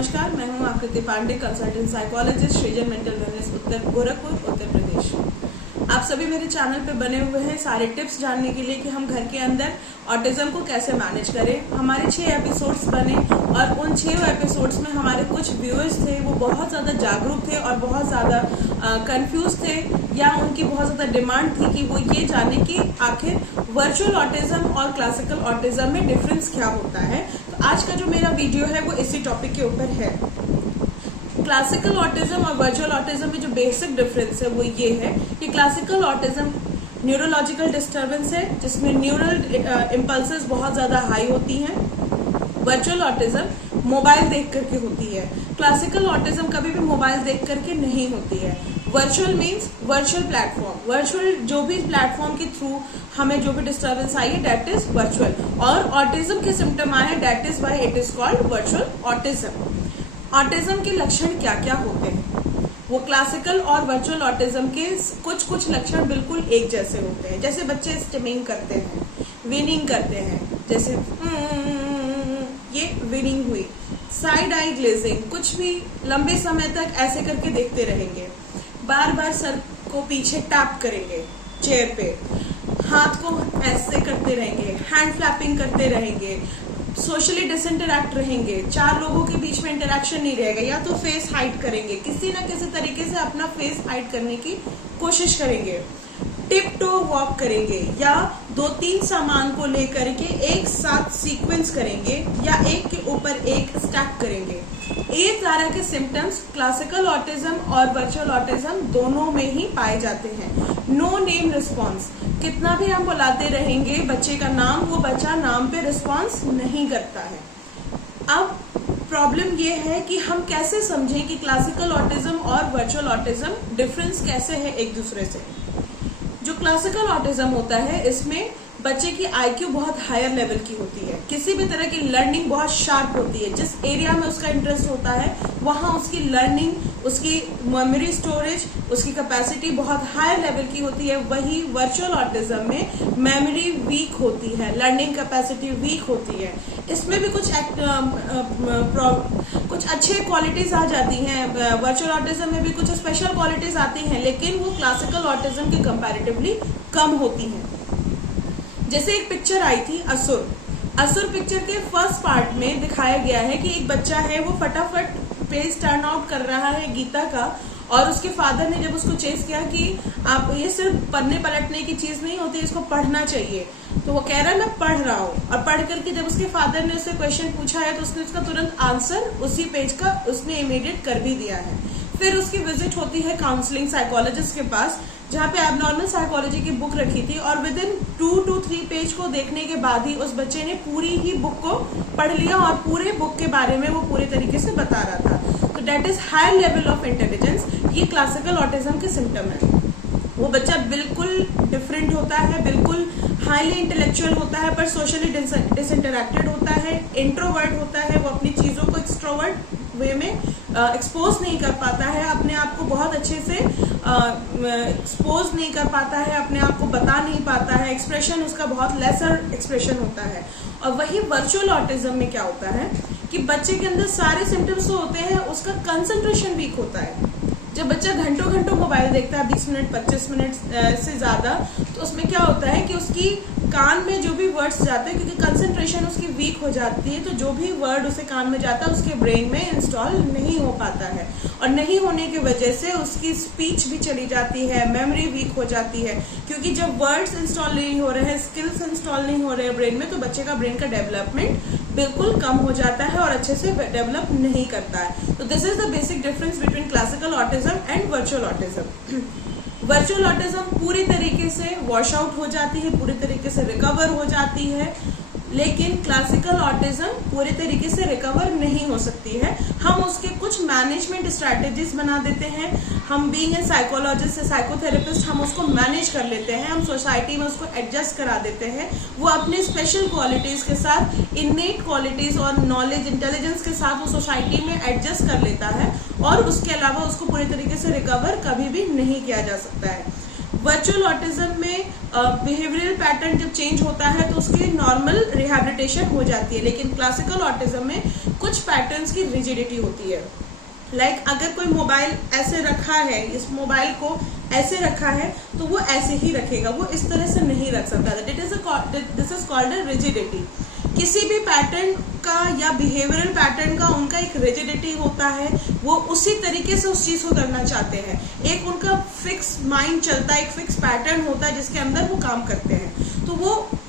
नमस्कार, मैं हूं आकृति पांडे, कंसल्टेंट साइकोलॉजिस्ट, सृजन मेंटल वेलनेस उत्तर गोरखपुर उत्तर प्रदेश। आप सभी मेरे चैनल पे बने हुए हैं सारे टिप्स जानने के लिए कि हम घर के अंदर ऑटिज्म को कैसे मैनेज करें। हमारे 6 एपिसोड्स बने और उन 6 एपिसोड्स में हमारे कुछ व्यूअर्स थे, वो बहुत ज्यादा जागरूक थे और बहुत ज्यादा कंफ्यूज थे, या उनकी बहुत ज्यादा डिमांड थी कि वो ये जाने कि आखिर वर्चुअल ऑटिज्म और क्लासिकल ऑटिज्म में डिफरेंस क्या होता है। तो आज का जो मेरा वीडियो है वो इसी टॉपिक के ऊपर है। क्लासिकल ऑटिज्म और वर्चुअल ऑटिज्म में जो बेसिक डिफरेंस है वो ये है कि क्लासिकल ऑटिज्म न्यूरोलॉजिकल डिस्टर्बेंस है जिसमें न्यूरल इम्पल्सेस बहुत ज्यादा हाई होती हैं। वर्चुअल ऑटिज्म मोबाइल देख करके होती है। क्लासिकल ऑटिज्म कभी भी मोबाइल देख करके नहीं होती है। Virtual means virtual platform, virtual जो भी प्लेटफॉर्म के थ्रू हमें जो भी डिस्टर्बेंस आई है दैट इज वर्चुअल, और ऑटिज्म के सिम्टम आए हैं that is why it is called virtual autism. Autism के लक्षण क्या क्या होते हैं? वो क्लासिकल और वर्चुअल ऑटिज्म के कुछ लक्षण बिल्कुल एक जैसे होते हैं। जैसे बच्चे स्टिमिंग करते हैं, विनिंग करते हैं, जैसे ये विनिंग हुई। साइड आई ग्लेजिंग, कुछ भी लंबे समय तक ऐसे करके देखते रहेंगे। बार बार सर को पीछे टैप करेंगे चेयर पे, हाथ को ऐसे करते रहेंगे, हैंड फ्लैपिंग करते रहेंगे, सोशली डिसइंटरैक्ट रहेंगे, 4 लोगों के बीच में इंटरेक्शन नहीं रहेगा, या तो फेस हाइड करेंगे, किसी ना किसी तरीके से अपना फेस हाइड करने की कोशिश करेंगे। टिप टो वॉक करेंगे, या 2-3 सामान को लेकर के एक साथ सीक्वेंस करेंगे या एक के ऊपर एक स्टैक करेंगे। ये तरह के सिम्टम्स क्लासिकल ऑटिज्म और वर्चुअल ऑटिज्म दोनों में ही पाए जाते हैं। नो नेम रिस्पॉन्स, कितना भी हम बुलाते रहेंगे बच्चे का नाम, वो बच्चा नाम पे रिस्पॉन्स नहीं करता है। अब प्रॉब्लम ये है कि हम कैसे समझें कि क्लासिकल ऑटिज्म और वर्चुअल ऑटिज्म डिफरेंस कैसे है एक दूसरे से। जो क्लासिकल ऑटिज्म होता है इसमें बच्चे की आईक्यू बहुत हायर लेवल की होती है, किसी भी तरह की लर्निंग बहुत शार्प होती है। जिस एरिया में उसका इंटरेस्ट होता है वहां उसकी लर्निंग, उसकी मेमोरी स्टोरेज, उसकी कैपेसिटी बहुत हायर लेवल की होती है। वही वर्चुअल ऑटिज्म में मेमोरी वीक होती है, लर्निंग कैपेसिटी वीक होती है। इसमें भी कुछ अच्छे क्वालिटीज आ जाती हैं, वर्चुअल ऑटिज्म में भी कुछ स्पेशल क्वालिटीज आती हैं, लेकिन वो क्लासिकल ऑटिज्म के कंपैरेटिवली कम होती हैं। जैसे एक पिक्चर आई थी असुर पिक्चर के फर्स्ट पार्ट में दिखाया गया है कि एक बच्चा है, वो फटाफट पेज टर्न आउट कर रहा है गीता का, और उसके फादर ने जब उसको चेस किया कि आप ये सिर्फ पढ़ने पलटने की चीज नहीं होती, इसको पढ़ना चाहिए, तो वो कह रहा है मैं पढ़ रहा हूँ। और पढ़ करके जब उसके फादर ने उससे क्वेश्चन पूछा है तो उसने उसका तुरंत आंसर उसी पेज का उसने इमीडिएट कर भी दिया है। फिर उसकी विजिट होती है काउंसलिंग साइकोलॉजिस्ट के पास, जहाँ पे एबनॉर्मल साइकोलॉजी की बुक रखी थी, और विद इन 2 to 3 पेज को देखने के बाद ही उस बच्चे ने पूरी ही बुक को पढ़ लिया और पूरे बुक के बारे में वो पूरे तरीके से बता रहा था। तो that is high level of intelligence. ये क्लासिकल ऑटिज्म के सिम्टम है। वो बच्चा बिल्कुल डिफरेंट होता है, बिल्कुल हाईली इंटेलेक्चुअल होता है, पर सोशली डिसइंटरैक्टेड होता है, इंट्रोवर्ट होता है, वो अपनी चीजों को एक्सट्रोवर्ट वे में एक्सपोज नहीं कर पाता है, अपने आप को बहुत अच्छे से एक्सपोज नहीं कर पाता है, अपने आप को बता नहीं पाता है, एक्सप्रेशन उसका बहुत लेसर एक्सप्रेशन होता है। और वही वर्चुअल ऑटिज्म में क्या होता है कि बच्चे के अंदर सारे सिम्टम्स तो होते हैं, उसका कंसंट्रेशन वीक होता है। जब बच्चा घंटों घंटों मोबाइल देखता है, 20 मिनट 25 मिनट से ज्यादा, तो उसमें क्या होता है कि उसकी कान में जो भी वर्ड्स जाते हैं, क्योंकि कंसंट्रेशन उसकी वीक हो जाती है, तो जो भी वर्ड उसे कान में जाता है उसके ब्रेन में इंस्टॉल नहीं हो पाता है, और नहीं होने की वजह से उसकी स्पीच भी चली जाती है, मेमोरी वीक हो जाती है, क्योंकि जब वर्ड्स इंस्टॉल नहीं हो रहे हैं, स्किल्स इंस्टॉल नहीं हो रहे हैं ब्रेन में, तो बच्चे का ब्रेन का डेवलपमेंट बिल्कुल कम हो जाता है और अच्छे से डेवलप नहीं करता है। तो this is the basic difference between classical autism and virtual autism. Virtual autism पूरी तरीके से वॉश आउट हो जाती है, पूरी तरीके से रिकवर हो जाती है, लेकिन क्लासिकल ऑटिज्म पूरे तरीके से रिकवर नहीं हो सकती है। हम उसके कुछ मैनेजमेंट स्ट्रैटेजीज बना देते हैं, हम बीइंग ए साइकोलॉजिस्ट से साइकोथेरेपिस्ट हम उसको मैनेज कर लेते हैं, हम सोसाइटी में उसको एडजस्ट करा देते हैं। वो अपने स्पेशल क्वालिटीज के साथ, इननेट क्वालिटीज और नॉलेज इंटेलिजेंस के साथ वो सोसाइटी में एडजस्ट कर लेता है, और उसके अलावा उसको पूरे तरीके से रिकवर कभी भी नहीं किया जा सकता है। वर्चुअल ऑटिज्म में बिहेवियरल पैटर्न जब चेंज होता है तो उसकी नॉर्मल रिहैबिलिटेशन हो जाती है, लेकिन क्लासिकल ऑटिज्म में कुछ पैटर्न्स की रिजिडिटी होती है। लाइक अगर कोई मोबाइल ऐसे रखा है, इस मोबाइल को ऐसे रखा है तो वो ऐसे ही रखेगा, वो इस तरह से नहीं रख सकता। This is called a rigidity. किसी भी पैटर्न का या बिहेवियरल पैटर्न का उनका एक रिजिडिटी होता है, वो उसी तरीके से उस चीज को करना चाहते हैं। एक उनका फिक्स माइंड चलता है, एक फिक्स पैटर्न होता है जिसके अंदर वो काम करते हैं। तो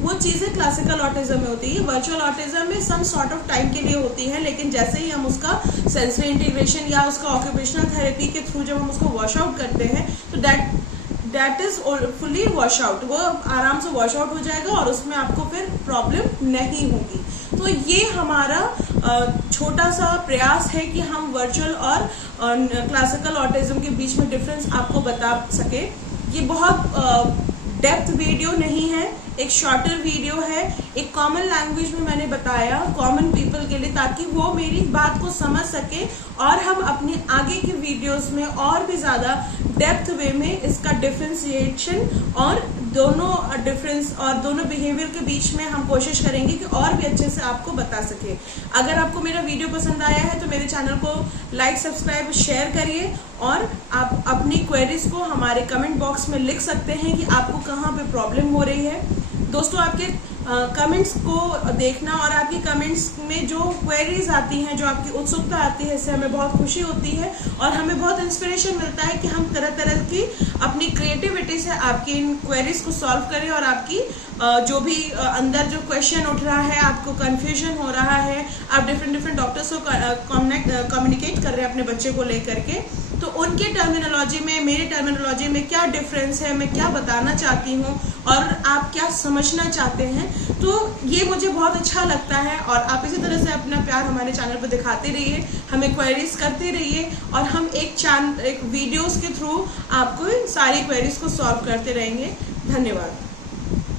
वो चीजें क्लासिकल ऑटिज्म में होती है। वर्चुअल ऑटिज्म में सम सॉर्ट ऑफ टाइम के लिए होती है, लेकिन जैसे ही हम उसका सेंसरी इंटीग्रेशन या उसका ऑक्यूपेशनल थेरेपी के थ्रू जब हम उसको वॉश आउट करते हैं तो that is fully wash out, वो आराम से वॉश आउट हो जाएगा और उसमें आपको फिर प्रॉब्लम नहीं होगी। तो ये हमारा छोटा सा प्रयास है कि हम वर्चुअल और क्लासिकल ऑटिज्म के बीच में डिफरेंस आपको बता सके। ये बहुत डेप्थ वीडियो नहीं है, एक शॉर्टर वीडियो है, एक कॉमन लैंग्वेज में मैंने बताया कॉमन पीपल के लिए, ताकि वो मेरी बात को समझ सके और हम अपनी आगे की वीडियोस में और भी ज़्यादा डेप्थ वे में इसका डिफ्रेंशिएशन और दोनों डिफरेंस और दोनों बिहेवियर के बीच में हम कोशिश करेंगे कि और भी अच्छे से आपको बता सके। अगर आपको मेरा वीडियो पसंद आया है तो मेरे चैनल को लाइक, सब्सक्राइब, शेयर करिए और आप अपनी क्वेरीज को हमारे कमेंट बॉक्स में लिख सकते हैं कि आपको कहाँ पे प्रॉब्लम हो रही है। दोस्तों, आपके कमेंट्स को देखना और आपकी कमेंट्स में जो क्वेरीज आती हैं, जो आपकी उत्सुकता आती है, इससे हमें बहुत खुशी होती है और हमें बहुत इंस्पिरेशन मिलता है कि हम तरह तरह की अपनी क्रिएटिविटी से आपकी इन क्वेरीज को सॉल्व करें और आपकी जो भी अंदर जो क्वेश्चन उठ रहा है, आपको कंफ्यूजन हो रहा है, आप डिफरेंट डॉक्टर्स को कम्युनिकेट कर रहे हैं अपने बच्चे को लेकर के, तो उनके टर्मिनोलॉजी में मेरे टर्मिनोलॉजी में क्या डिफरेंस है, मैं क्या बताना चाहती हूँ और आप क्या समझना चाहते हैं, तो ये मुझे बहुत अच्छा लगता है। और आप इसी तरह से अपना प्यार हमारे चैनल पर दिखाते रहिए, हमें क्वेरीज करते रहिए और हम एक वीडियोस के थ्रू आपको सारी क्वेरीज को सॉल्व करते रहेंगे। धन्यवाद।